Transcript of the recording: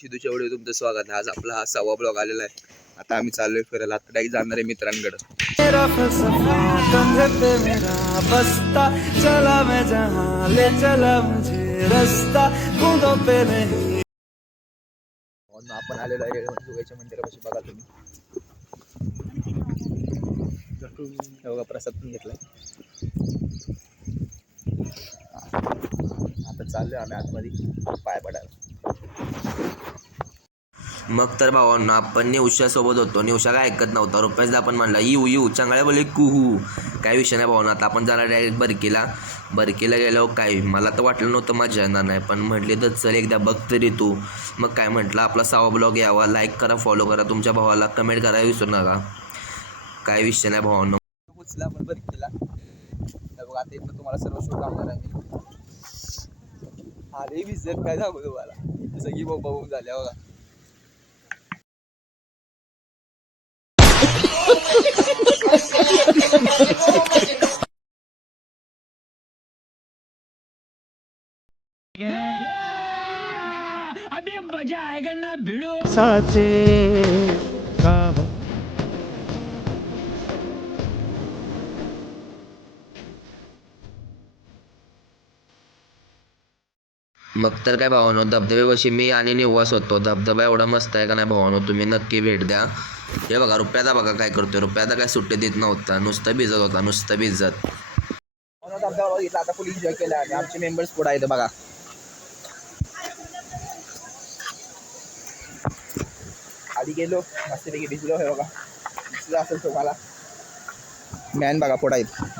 सिद्धूच्या video तुमचं स्वागत आहे। आज आपला हा 6वा ब्लॉग आलेला आहे। आता आम्ही चाललोय फिरायला, आता डायरेक्ट जाणार आहे मित्रांकडे। मेरा फलसफा कंधे पे मेरा बस्ता चला मैं जहां ले चला मुझे रास्ता बूंदों पे नहीं। आपण आलेलो आहे रेणुकाच्या मंदिरापाशी, बघा तुम्ही। बघा प्रसाद पण घेतलाय। आता चाललोय आम्ही आतमध्ये पाय पडायला। मग तर भावांना आपण निवशासोबत होतो। निवशा काय ऐकत नव्हता। रुपयाला आपण म्हणला येऊ चांगल्या बोले कुहू, काय विषय नाही भावना। आता आपण जाणार डायरेक्ट बरकीला गेलो। काय मला तर वाटलं नव्हतं माझ्या येणार नाही, पण म्हटले तर चल एकदा बघ तरी तू। मग काय म्हटलं आपला 6वा ब्लॉग यावा। लाईक करा, फॉलो करा, तुमच्या भावाला कमेंट करायला विसरू नका। काय विषय नाही भावांना। पोचला आपण बरकीला। तर बघा आता इथं तुम्हाला सर्व शो दाखवणार आहे मी। अरे विजत काय दाखवू तुम्हाला, सगळी बघून झाल्या बघा। अभी मजा आएगा ना भिड़ो साचे का मग तर काय भावानो, धबधब्यापाशी मी आणि निवास होतो। धबधबा एवढा मस्त आहे का नाही भावानो, तुम्ही नक्की भेट द्या। हे बघा रुपयादा बघा काय करतोय। रुपयादा काय सुट्टी देत नव्हता, नुसतं भिजत होता, नुसतं भिजत। आता फुल एन्जॉय केला आणि आमचे मेंबर्स पुढे आहेत बघा। खाली गेलो मस्तपैकी भिजलो, हे बघा दिसलं असेल तुम्हाला। मॅन बघा पुढे आहेत।